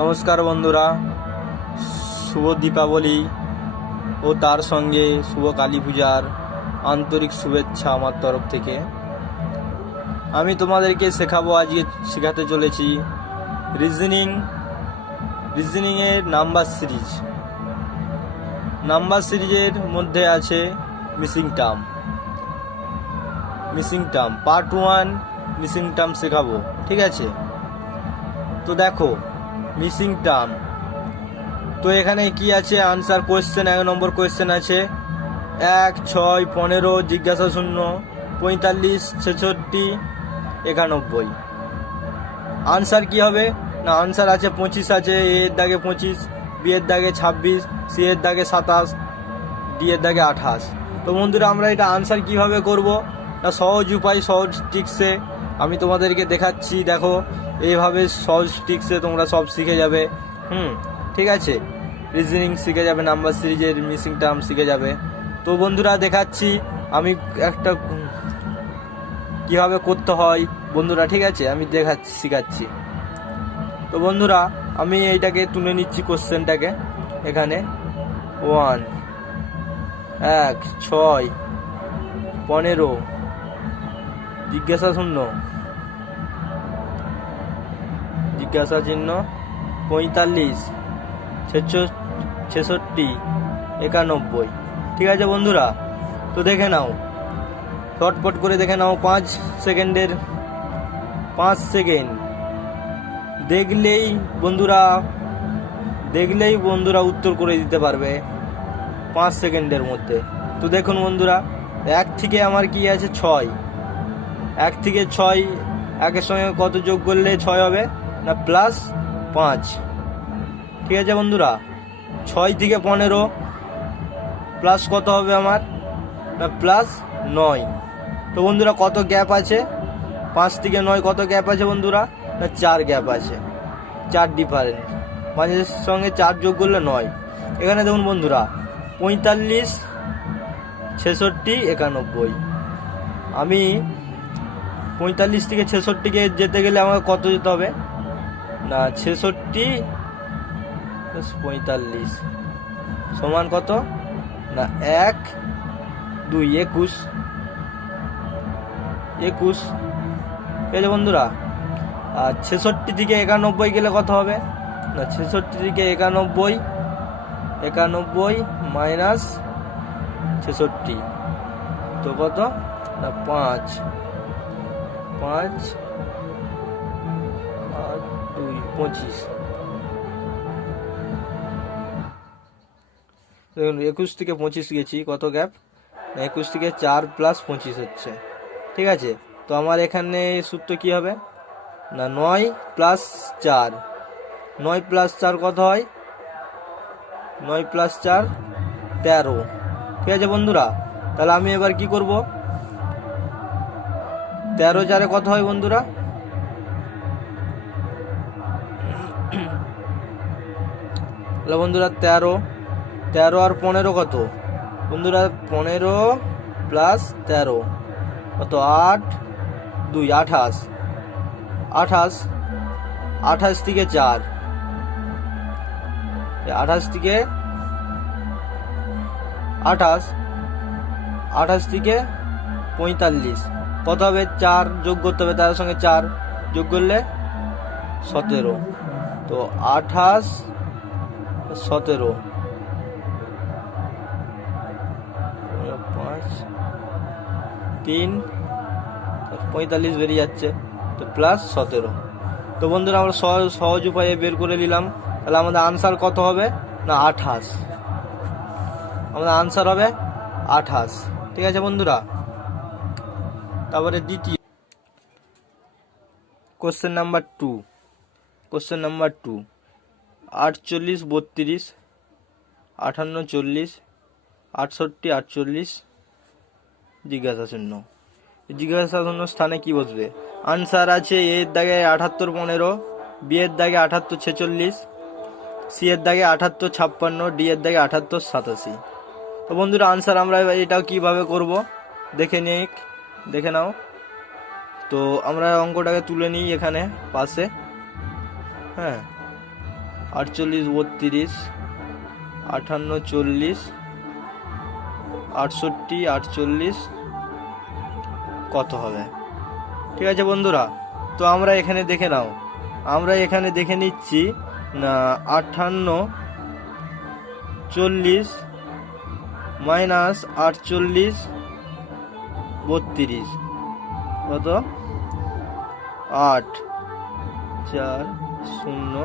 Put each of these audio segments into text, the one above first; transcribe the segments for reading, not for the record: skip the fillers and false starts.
নমস্কার বন্ধুরা, শুভ দীপাবলি ও তার সঙ্গে শুভ কালী পূজার আন্তরিক শুভেচ্ছা আমার তরফ থেকে। আমি তোমাদেরকে আজকে শেখাতে চলেছি রিজনিংয়ের নাম্বার সিরিজের মধ্যে আছে missing term part 1 missing term শেখাবো, ঠিক আছে? তো দেখো মিসিং টার্ম, তো এখানে কি আছে আনসার কোয়েশ্চেন। 1 নম্বর কোয়েশ্চেন আছে 1, 6, 15, জিজ্ঞাসা শূন্য, 45, 66, 91। আনসার কি হবে না, আনসার আছে 25 আছে, এ এর দাগে 25, বি এর দাগে 26, সি এর দাগে 27, ডি এর দাগে 28। তো বন্ধুরা আমরা এটা আনসার কিভাবে করব না, সহজ উপায়, সহজ ট্রিক্সে আমি তোমাদেরকে দেখাচ্ছি। দেখো এইভাবে সহজ ট্রিক্সে তোমরা সব শিখে যাবে। ঠিক আছে, রিজনিং শিখে যাবে, নাম্বার সিরিজের মিসিং টার্ম শিখে যাবে। তো বন্ধুরা দেখাচ্ছি আমি একটা কিভাবে করতে হয় বন্ধুরা, ঠিক আছে? আমি শিখাচ্ছি। তো বন্ধুরা আমি এইটাকে তুলে নিচ্ছি কোশ্চেনটাকে। এখানে 1, 6, 15, জিজ্ঞাসা শূন্য, জিজ্ঞাসা চিহ্ন, 45, 66, 91। ঠিক আছে বন্ধুরা, তো দেখে নাও, শর্টপট করে দেখে নাও। 5 সেকেন্ড দেখলেই বন্ধুরা উত্তর করে দিতে পারবে 5 সেকেন্ডের মধ্যে। তো দেখুন বন্ধুরা, 1 থেকে আমার কি আছে 6, 1 থেকে 6, 1-এর সঙ্গে কত যোগ করলে 6 হবে না +5। ঠিক আছে বন্ধুরা, 6 থেকে 15 প্লাস কত হবে আমার না +9। তো বন্ধুরা কত গ্যাপ আছে, 5 থেকে 9 কত গ্যাপ আছে বন্ধুরা না 4 গ্যাপ আছে, 4 ডিফারেন্স, 5-এর সঙ্গে 4 যোগ করলে 9। এখানে দেখুন বন্ধুরা 45, 66, 91। আমি 45 থেকে 66-কে যেতে গেলে আমাকে কত যেতে হবে না 66 + 45 সমান কত না 1, 2, 21। ঠিক আছে বন্ধুরা, আর 66 থেকে 91 গেলে কত হবে না 66 থেকে 91 -66, তো কত না 5, 5 আর 2, 25। দেখুন 21 থেকে 25 গেছি, কত গ্যাপ না 21 থেকে 4 + 25 হচ্ছে। ঠিক আছে, তো আমার এখানে সূত্র কি হবে না 9 + 4, 9 + 4 কত হয় 9 + 4 13। ঠিক আছে বন্ধুরা, তাহলে আমি এবার কি করব, 13 4-এ কত হয় বন্ধুরা, তাহলে বন্ধুরা 13 আর 15 কত বন্ধুরা, 15 + 13 কত 8, 2, 28, 28 থেকে 4, 28 থেকে 45 কত হবে 4 যোগ করতে হবে, তার সঙ্গে 4 যোগ করলে 17। তো 28, 17, 5, 3, 45 বেরিয়ে যাচ্ছে, তো +17। তো বন্ধুরা আমরা সহজ উপায়ে বের করে নিলাম। তাহলে আমাদের আনসার কত হবে না 28, আমাদের আনসার হবে 28। ঠিক আছে বন্ধুরা, তারপরে দ্বিতীয় কোশ্চেন নাম্বার 2, 48, 32, 58, 40, 68, 48, জিজ্ঞাসা শূন্য। জিজ্ঞাসা শূন্য স্থানে কি বসবে, আনসার আছে এ এর দাগে 78, 15, বি এর দাগে 78, 46, সি এর দাগে 78, 56, ডি এর দাগে 78, 87। তো বন্ধুরা আনসার আমরা এটাও কিভাবে করব দেখে নাও। তো আমরা অঙ্কটাকে তুলে নিই এখানে পাশে। হ্যাঁ, 48 32 58 40 68 48 কত হবে? ঠিক আছে বন্ধুরা, তো আমরা এখানে দেখে নাও, আমরা এখানে দেখে নিচ্ছি না 58 40 মাইনাস 48 32 কত? 8 4 0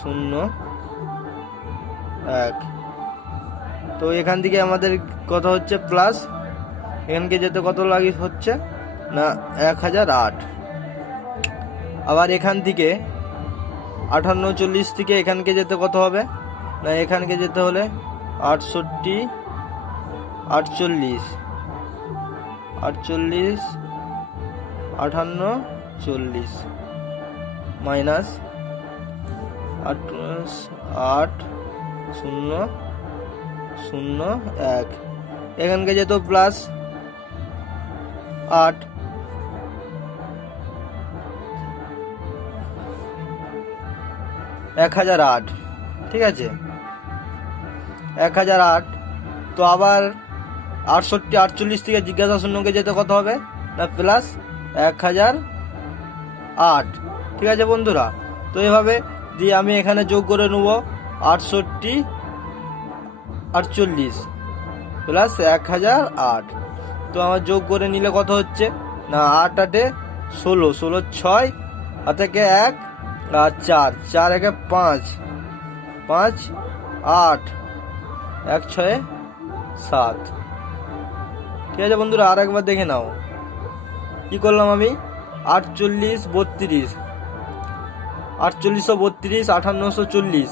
0 1। তো এখান থেকে আমাদের কত হচ্ছে প্লাস, এখানকে যেতে কত লাগে হচ্ছে না 1008। আবার এখান থেকে 58 40 থেকে এখানকে যেতে কত হবে না, এখানকে যেতে হলে 68 48 48 58 40 মাইনাস 8 0 0 1, এখানকে যেত প্লাস 8 1008। ঠিক আছে 1008। তো আবার 68 48 থেকে জিজ্ঞাসা শূন্যকে যেতে কত হবে না প্লাস 1008। ঠিক আছে বন্ধুরা, তো এভাবে দিয়ে আমি এখানে যোগ করে নেব 68 48 প্লাস 1008। তো আমার যোগ করে নিলে কত হচ্ছে না 8 8 16 16 6 আর থেকে 1 আর 4 4 1 5 5 8 1 6 7। ঠিক আছে বন্ধুরা, আর একবার দেখে নাও কি করলাম আমি। 48 32 4832 5840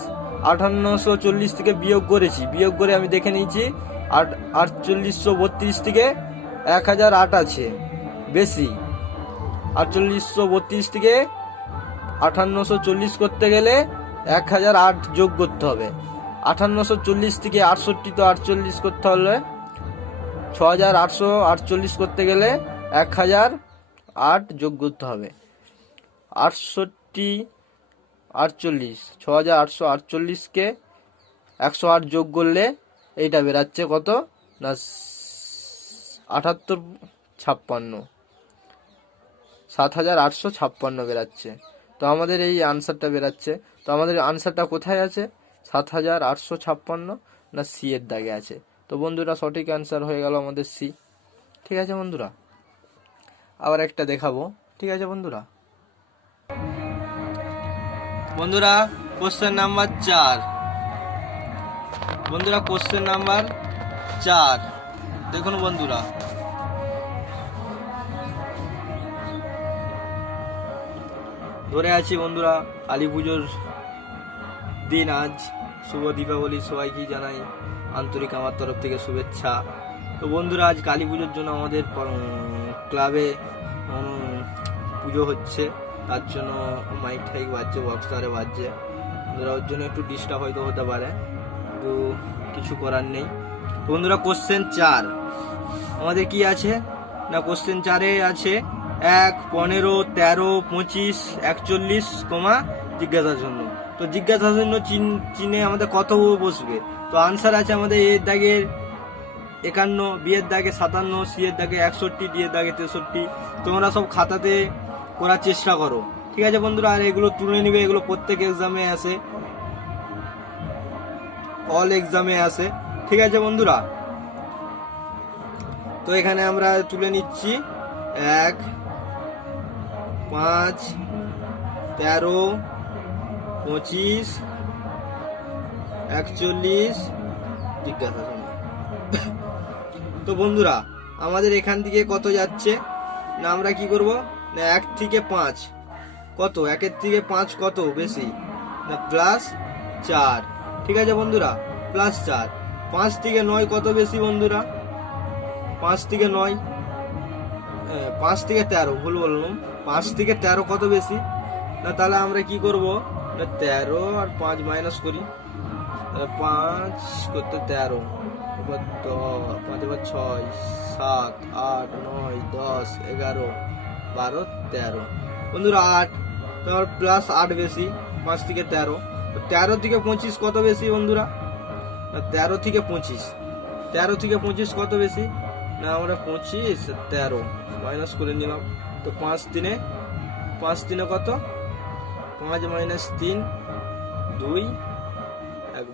5840 থেকে বিয়োগ করেছি, বিয়োগ করে আমি দেখে নিয়েছি 4832 থেকে 1008 আছে বেশি। 4832 থেকে 5840 করতে গেলে 1008 যোগ করতে হবে। 5840 থেকে 68 তো 48 করতে হলে 6848 করতে গেলে 1008 যোগ করতে হবে। 68 48 6848 কে 108 যোগ করলে এইটা বেরাচ্ছে কত না 78 56 7856 বেরাচ্ছে। তো আমাদের এই আনসারটা বেরাচ্ছে। তো আমাদের আনসারটা কোথায় আছে 7856 না সি এর দাগে আছে। তো বন্ধুরা সঠিক অ্যান্সার হয়ে গেল আমাদের সি। ঠিক আছে বন্ধুরা, আবার একটা দেখাবো। ঠিক আছে বন্ধুরা, বন্ধুরা কোশ্চেন নাম্বার 4, বন্ধুরা কোশ্চেন নাম্বার 4 দেখুন বন্ধুরা। ধরে আছি বন্ধুরা কালী পুজোর দিন, আজ শুভ দীপাবলি, সবাইকে জানাই আন্তরিক আমার তরফ থেকে শুভেচ্ছা। তো বন্ধুরা আজ কালী পুজোর জন্য আমাদের ক্লাবে পুজো হচ্ছে, তার জন্য মাইক ঠাইক বাজছে, বক্স আরে বাজছে বন্ধুরা, ওর জন্য একটু ডিস্টার্ব হয়তো হতে পারে, তো কিছু করার নেই। বন্ধুরা কোশ্চেন 4 আমাদের কি আছে না কোশ্চেন 4-এ আছে 1 15 13 25 41 কমা জিজ্ঞাসার জন্য। তো জিজ্ঞাসার জন্য চিহ্নে আমাদের কত বসবে। তো আনসার আছে আমাদের এর দাগে 51, বি এর দাগে 57, সি এর দাগে 61, ডি এর দাগে 63। তোমরা সব খাতাতে করার চেষ্টা করো। ঠিক আছে বন্ধুরা, আর এগুলো তুলে নিবে, এগুলো প্রত্যেক এক্সামে আসে, অল এক্সামে আসে। ঠিক আছে বন্ধুরা, তো এখানে আমরা তুলে নিচ্ছি 1 5 13 25 41 জিজ্ঞাসা। তো বন্ধুরা আমাদের এখান থেকে কত যাচ্ছে না, আমরা কি করব না 1 থেকে 5 কত, 1 থেকে 5 কত বেশি না প্লাস 4। ঠিক আছে বন্ধুরা, প্লাস 4। 5 থেকে 9 কত বেশি বন্ধুরা, 5 থেকে 9 5 থেকে 13 ভুল বললাম, 5 থেকে 13 কত বেশি না, তাহলে আমরা কি করব না 13 আর 5 মাইনাস করি, 5 করতে 13, এবার 5 এবার 6 7 8 9 10 11 12 13 বন্ধুরা 8, তোমার প্লাস 8 বেশি, 5 থেকে 13, 13 থেকে 25 কত বেশি বন্ধুরা? না 13 থেকে 25, 13 থেকে 25 কত বেশি? না আমরা 25 13 মাইনাস করে নিলাম। তো 5 দিনে কত? 5 মাইনাস 3 2 1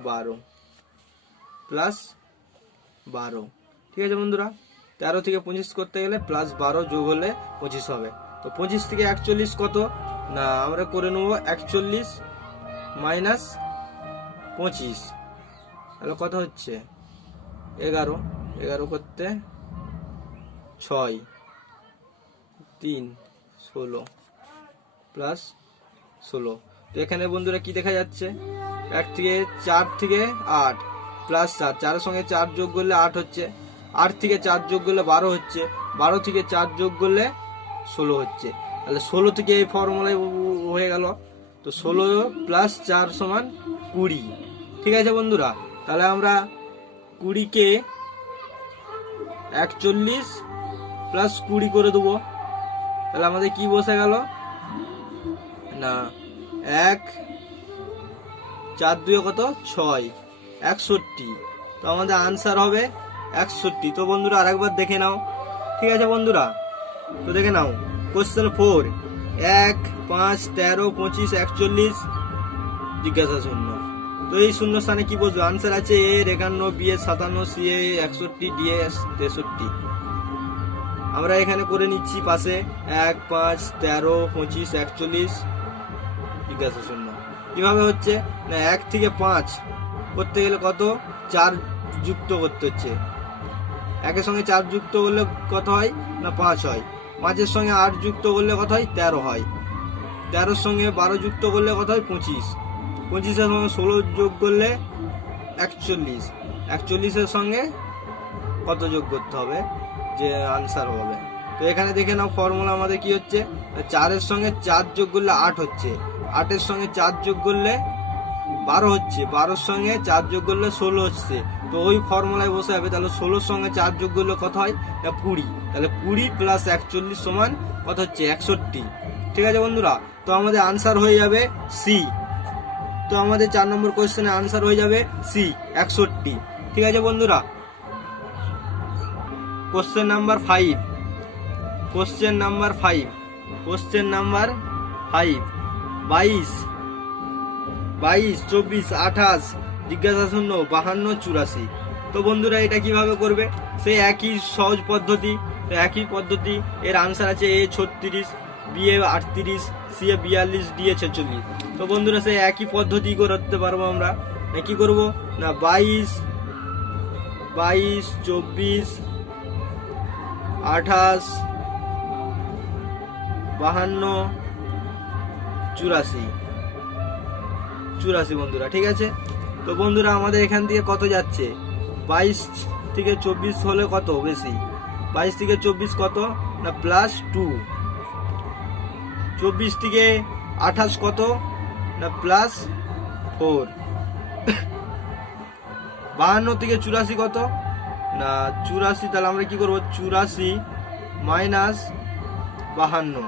12 প্লাস 12। ঠিক আছে বন্ধুরা, 13 থেকে 25 করতে গেলে প্লাস 12 যোগ হলে 25 হবে। তো 25 থেকে 41 কত? না আমরা করে নেবো 41 মাইনাস 25, তাহলে কত হচ্ছে? 11, 11 করতে 6 3 16 প্লাস 16। তো এখানে বন্ধুরা কি দেখা যাচ্ছে? 1 থেকে 4 থেকে 8 প্লাস 4, 4 সঙ্গে 4 যোগ করলে 8 হচ্ছে, 8 থেকে 4 যোগ করলে 12 হচ্ছে, 12 থেকে 4 যোগ করলে 16 হচ্ছে। তাহলে 16 থেকে এই ফর্মুলায় হয়ে গেল। তো 16 প্লাস 4 সমান 20। ঠিক আছে বন্ধুরা, তাহলে আমরা 20 কে 41 প্লাস 20 করে দেবো। তাহলে আমাদের কি বসে গেল? না 1 4 2 কত? 6 61। তো আমাদের আনসার হবে 61। তো বন্ধুরা আরেকবার দেখে নাও। ঠিক আছে বন্ধুরা, তো দেখে নাও কোশ্চেন 4, 1 5 13 25 41 জিজ্ঞাসা শূন্য। তো এই শূন্য স্থানে কি বলবো? আনসার আছে এ 51, বি 57, সি 61, ডি 63। আমরা এখানে করে নিচ্ছি পাশে 1 5 13 25 41 জিজ্ঞাসা শূন্য। কিভাবে হচ্ছে? না 1 থেকে 5 করতে গেলে কত? 4 যুক্ত করতে হচ্ছে। 1 সঙ্গে 4 যুক্ত করলে কত হয়? না 5 হয়। 5 সঙ্গে 8 যুক্ত করলে কত হয়? 13 হয়। 13 সঙ্গে 12 যুক্ত করলে কত হয়? 25। 25 সঙ্গে 16 যোগ করলে 41। 41 সঙ্গে কত যোগ করতে হবে যে আনসার হবে? তো এখানে দেখে নাও ফর্মুলা আমাদের কি হচ্ছে? 4 সঙ্গে 4 যোগ করলে 8 হচ্ছে, 8 সঙ্গে 4 যোগ করলে 12 হচ্ছে, 12 সঙ্গে 4 যোগ করলে 16 হচ্ছে। তো ওই ফর্মুলায় বসে যাবে। তাহলে 16 সঙ্গে 4 যোগ করলে কত হয়? না 20। তাহলে 20 প্লাস 41 সমান কত হচ্ছে? 61। ঠিক আছে বন্ধুরা, তো আমাদের আনসার হয়ে যাবে সি। তো আমাদের 4 নম্বর কোশ্চেনের আনসার হয়ে যাবে সি 61। ঠিক আছে বন্ধুরা, question number 5, question number 5, question number 5 22 22 24 28 জিজ্ঞাসা শূন্য 52 84। তো বন্ধুরা এটা কিভাবে করবে? সেই একই সহজ পদ্ধতি। তো একই পদ্ধতি, এর আনসার আছে এ 36, বি এ 38, সি এ 42, ডি এ 46। তো বন্ধুরা সেই একই পদ্ধতি করতে পারবো আমরা। কি করব? না 22 22 24 28 52 84 84 বন্ধুরা। ঠিক আছে, তো বন্ধুরা আমাদের এখান থেকে কত যাচ্ছে? 22 থেকে 24 হলে কত বেশি? 22 থেকে 24 কত? না প্লাস 2। 24 থেকে 28 কত? না প্লাস 4। 52 থেকে 84 কত? না 84। তাহলে আমরা কি করব? 84 মাইনাস 52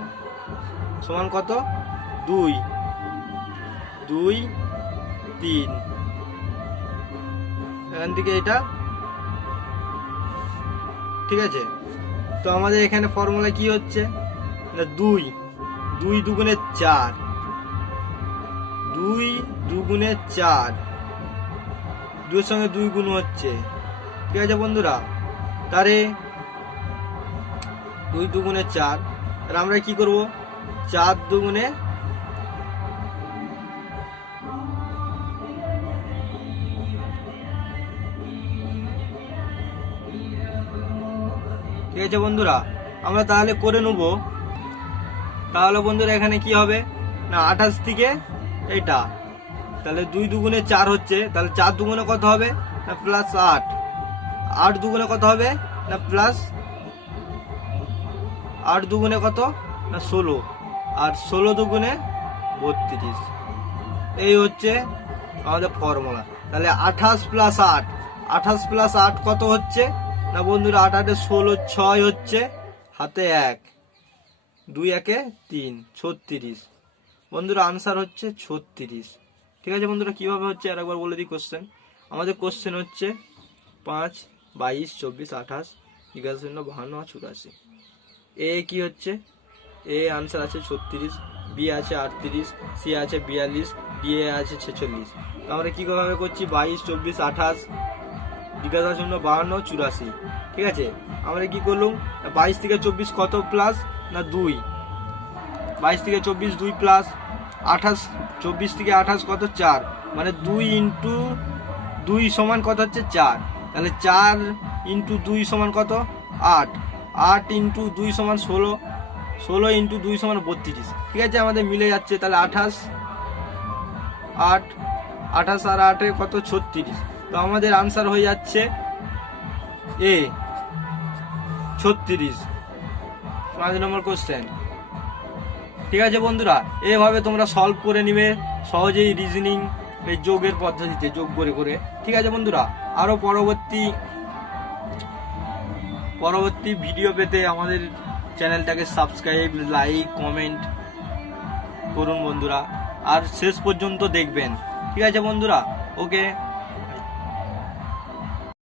সমান কত? 2 2 3। এখান থেকে এটা। ঠিক আছে, তো আমাদের এখানে ফর্মুলা কি হচ্ছে? না 2 2 দুগুণে 4, 2 দুগুণে 4, 2 এর সঙ্গে 2 গুণ হচ্ছে। ঠিক আছে বন্ধুরা, তারে 2 দুগুণে 4। তাহলে আমরা কি করব? 4 দুগুণে ঠিক আছে বন্ধুরা, আমরা তাহলে করে নেব। তাহলে বন্ধুরা এখানে কি হবে? না 28 থেকে এটা, তাহলে 2 দুগুণে 4 হচ্ছে। তাহলে 4 দুগুণে কত হবে? না প্লাস 8। 8 দুগুণে কত হবে? না প্লাস 8 দুগুণে কত? না 16। আর 16 দুগুণে 32। এই হচ্ছে আমাদের ফর্মুলা। তাহলে 28 প্লাস 8, 28 প্লাস 8 কত হচ্ছে? না বন্ধুরা 8 8 16, 6 হচ্ছে, হাতে 1, 2 1 3 36। বন্ধুরা আনসার হচ্ছে 36। ঠিক আছে বন্ধুরা, কিভাবে হচ্ছে আর একবার বলে দিই কোশ্চেন। আমাদের কোশ্চেন হচ্ছে 5, 22, 24, 28, 11, 0, 52, 84। এ কি হচ্ছে, এ আনসার আছে 36, বি আছে 38, সি আছে 42, ডি এ আছে 46। তো আমরা কিভাবে করছি, 22, 24, 28, 11, 0, 52, 84। ঠিক আছে, আমরা কি করলাম, 22 থেকে 24 কত প্লাস না 2, 22 থেকে 24 2 প্লাস 28, 24 থেকে 28 কত 4, মানে 2 ইন্টু 2 সমান কত হচ্ছে 4। তাহলে 4 ইন্টু 2 সমান কত 8, 8 ইন্টু 2 সমান 16, 16 ইন্টু 2 সমান 32। ঠিক আছে, আমাদের মিলে যাচ্ছে। তাহলে 28, 8, 28 আর 8 কত 36। তো আমাদের আনসার হয়ে যাচ্ছে এ 36, 5 নম্বর কোশ্চেন। ঠিক আছে বন্ধুরা, এভাবে তোমরা সলভ করে নিবে সহজেই রিজনিং এই যোগের পদ্ধতিতে, যোগ করে করে। ঠিক আছে বন্ধুরা, আরো পরবর্তী ভিডিও পেতে আমাদের চ্যানেলটাকে সাবস্ক্রাইব, লাইক, কমেন্ট করুন বন্ধুরা, আর শেষ পর্যন্ত দেখবেন। ঠিক আছে বন্ধুরা, ওকে।